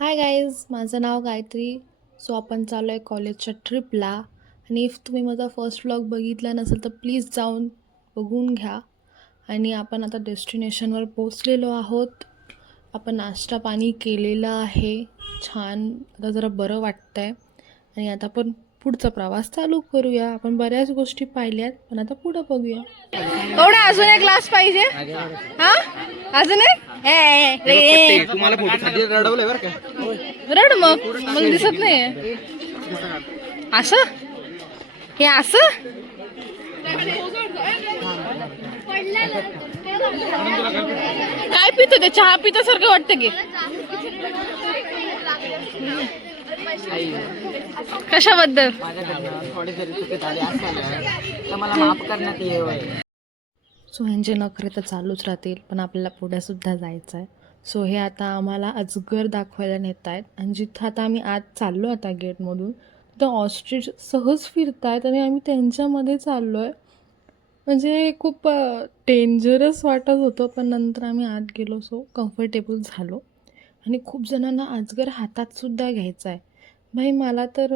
Hi guys, माझं नाव Gayatri. So आपण चाललो आहे कॉलेजच्या ट्रिपला. आणि इफ तुम्ही माझा फर्स्ट व्लॉग बघितला नसेल तर प्लीज जाऊन बघून घ्या. आणि आपण आता डेस्टिनेशनवर पोचलेलो आहोत. आपण नाश्ता पाणी केलेला आहे. छान, आता जरा बरं वाटतं आहे. आणि आता आपण पुढचा प्रवास चालू करूया. आपण बऱ्याच गोष्टी पाहिल्यात, पण आता पुढं बघूया. एवढा अजून एक ग्लास पाहिजे. हा अजून एक तुम्हाला फोटोसाठी रडवलंय बरं का? रड मग मला दिसत नाही असं. हे असं काय पितो ते? चहा पितासारखं वाटतं की कशाबद्दल? थोडी जरी चुकी झाली असेल तर मला माफ करण्यात येईल. सो ह्यांचे नखरे तर चालूच राहतील, पण आपल्याला पुढेसुद्धा जायचं आहे. सो हे आता आम्हाला अजगर दाखवायला नेत आहेत. आणि जिथं आता आम्ही आज चाललो आता गेटमधून, तिथं ऑस्ट्रिच सहज फिरत आहेत आणि आम्ही त्यांच्यामध्ये चाललो आहे. म्हणजे खूप डेंजरस वाटत होतं, पण नंतर आम्ही आत गेलो. सो कम्फर्टेबल झालो. आणि खूप जणांना अजगर हातातसुद्धा घ्यायचा आहे. भाई मला तर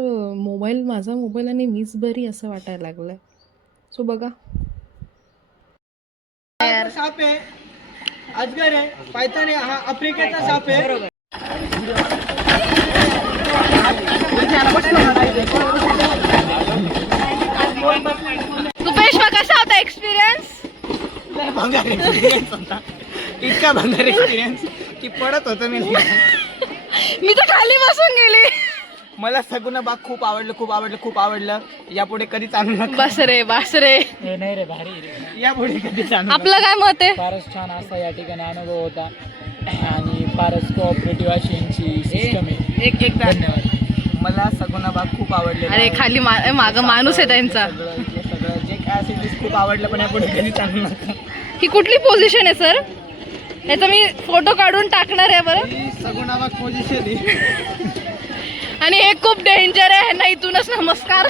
माझा मोबाईल आणि मीच बरी असं वाटायला लागलं आहे. सो बघा. साप आहे, अजगर आहे, पायथन आहे, हा आफ्रिकेचा साप आहे. रुपेश, मग कसा होता एक्सपिरियन्स? इतका भंगार एक्सपिरियन्स की पडत होतं मी तर खाली बसून गेली. मला सगुना बाग खूप आवडलं. यापुढे कधी चालू नका. बस रे नाही रे, भारी रे. यापुढे कधी चालू आपलं काय मत आहे? फारच छान असा या ठिकाणी अनुभव होता आणि फारच कोऑपरेटिव्ह अशी यांची सिस्टम आहे. धन्यवाद. मला सगुना बाग खूप आवडले. अरे खाली मागं माणूस आहे त्यांचा. सगळं जे काय असेल ते खूप आवडलं, पण यापुढे कधी चालू नका. ही कुठली पोझिशन आहे सर? याचा मी फोटो काढून टाकणार आहे बरं. ही सगुना बाग पोझिशन आहे. आणि हे खूप डेंजर आहे. ह्यांना इथूनच नमस्कार.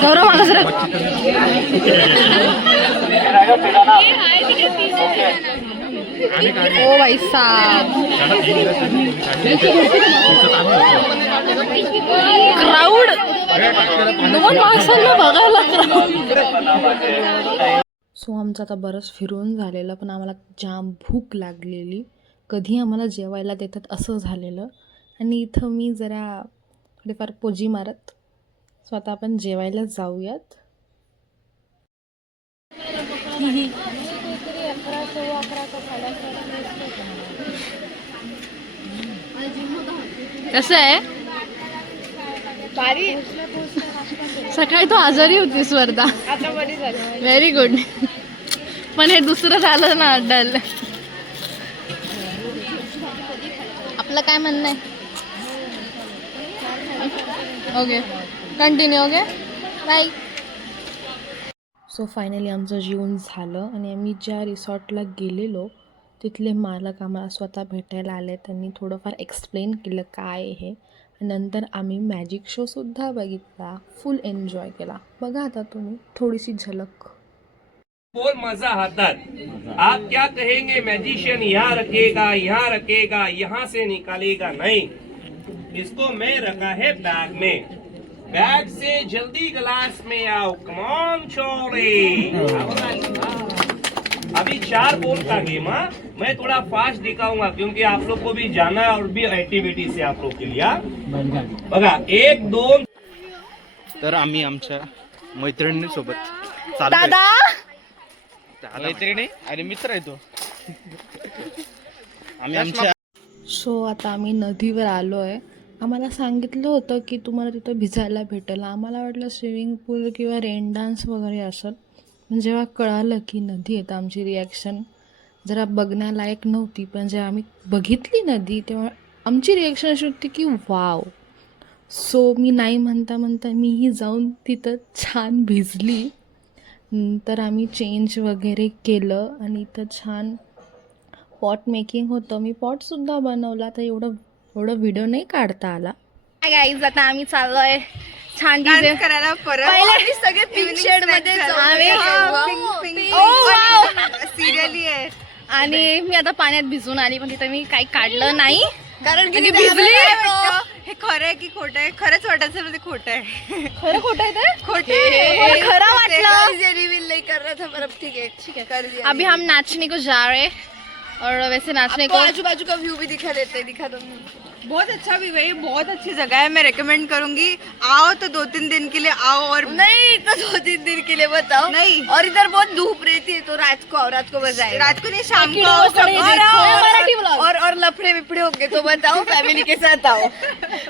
गौरव मागा सर. ओ भाई साहब, क्राऊड 2 माणसांना बघायला क्राऊड. सो आमचं आता बरंच फिरून झालेलं, पण आम्हाला जाम भूक लागलेली. कधी आम्हाला जेवायला देतात असं झालेलं. आणि इथं मी जरा थोडीफार पोजी मारत. सो आता आपण जेवायला जाऊयात. कसं आहे? सकाळी तो आजारी होती स्वर्धा, आता बरी झाली. Very good. पण हे दुसरं झालं ना डल. आपलं काय म्हणणं आहे? Okay, continue. Okay, bye. So finally आमचं जेवण झालं आणि आम्ही ज्या रिसॉर्टला गेलेलो तिथले मालक आम्हाला स्वतः भेटायला आले. त्यांनी थोडंफार एक्सप्लेन केलं काय आहे हे. नंतर आम्ही मॅजिक शोसुद्धा बघितला. फुल एन्जॉय केला. बघा आता तुम्ही थोडीशी झलक. बोल मजा हाथत. आप क्या कहेंगे? मैजिशियन यहाँ रखेगा, यहाँ से निकालेगा नहीं. इसको मैं रखा है बैग में. बैग से जल्दी ग्लास में आओ. कम ऑन छोड़े. अभी 4 बोल का गेम. मैं थोड़ा फास्ट दिखाऊंगा क्योंकि आप लोग को भी जाना है और भी एक्टिविटी से आप लोग के लिए. बघा 1 2. तर आम्ही आमच्या मैत्रिणीसोबत दादा मैत्रिणी आणि मित्र आहे तो. आम्ही आमच्या सो आता आम्ही नदीवर आलो आहे. आम्हाला सांगितलं होतं की तुम्हाला तिथं भिजायला भेटेल. आम्हाला वाटलं स्विमिंग पूल किंवा रेन डान्स वगैरे असेल. पण जेव्हा कळालं की नदी आहे तर आमची रिॲक्शन जरा बघण्यालायक नव्हती. पण जेव्हा आम्ही बघितली नदी तेव्हा आमची रिॲक्शन अशी होती की वाव. सो मी नाही म्हणता म्हणता मीही जाऊन तिथं छान भिजली. नंतर आम्ही चेंज वगैरे केलं आणि इथं छान पॉट मेकिंग होतं. मी पॉटसुद्धा बनवला, तर एवढं व्हिडिओ नाही काढता आला. गाईज आता आम्ही चाललोय छान डीजे करायला परत पहिले सगळे पिंक शेड मध्ये सिरियली आहे आणि मी आता पाण्यात भिजून आली, पण तिथे मी काही काढलं नाही कारण की आणि भिजली भिजली. हे खरं आहे की खोटं आहे. खरंच वाटायचं पण ते खोटं आहे. खरं खोटं आहे ते खोटे मला खरं वाटलं. रिवील नहीं कर रहा था पर अब ठीक है कर दिया. अभी हम नाचने को जा रहे और वैसे नाचने आपको को आजू बाजू का व्यू भी दिखा देते हैं. दिखा दो. बहुत अच्छा व्यू है. बहुत अच्छी जगह है. मैं रेकमेंड करूंगी. आओ तो 2-3 दिन के लिए आओ. और नहीं तो 2-3 दिन के लिए बताओ. नहीं और इधर बहुत धूप रहती है तो रात को बस आए. रात को नहीं शाम को आओ. मराठी ब्लॉग और लफड़े विपड़े होंगे तो बताओ. फॅमिली के साथ आओ.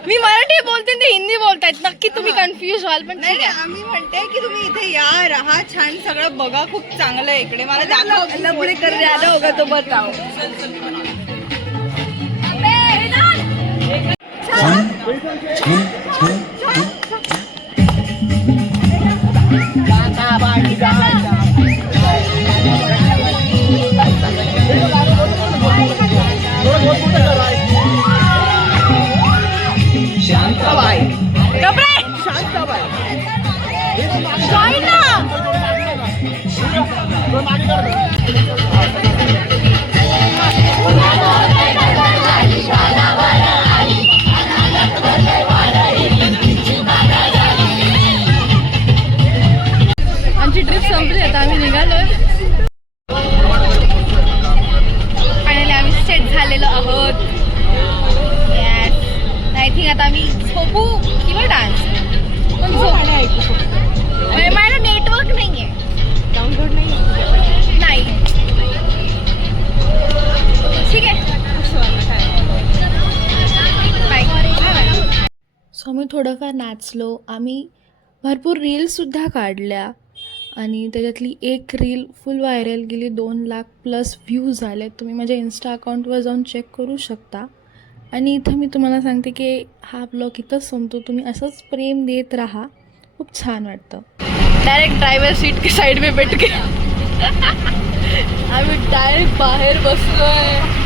मी मराठी बोलते ते हिंदी बोलतायत. नक्की तुम्ही कन्फ्युज व्हाल, पण नाही ठीक आहे. आम्ही म्हणते की तुम्ही इथे या, राहा, छान सगळं बघा. खूप चांगलं आहे इकडे. मला दाखव. लफड़े करने आना होगा तो बताओ. आमची ट्रिप संपली, आता आम्ही निघालोय. फायनली आम्ही सेट झालेलो आहोत. आय थिंक आता आम्ही झोपू किंवा डान्स पण मला नेटवर्क नाही आहे. डाउनलोड नाही. ठीक आहे. सो आम्ही थोडंफार नाचलो. आम्ही भरपूर रील्ससुद्धा काढल्या आणि त्याच्यातली एक रील फुल व्हायरल गेली. 2,00,000+ व्ह्यूज आले. तुम्ही माझ्या इन्स्टा अकाउंटवर जाऊन चेक करू शकता. आणि इथं मी तुम्हाला सांगते की हा ब्लॉग इथंच संपतो. तुम्ही असंच प्रेम देत राहा. खूप छान वाटतं. डायरेक्ट ड्राइवर सीट के साइड में बैठ के आम्ही डायरेक्ट बाहेर बसलोय.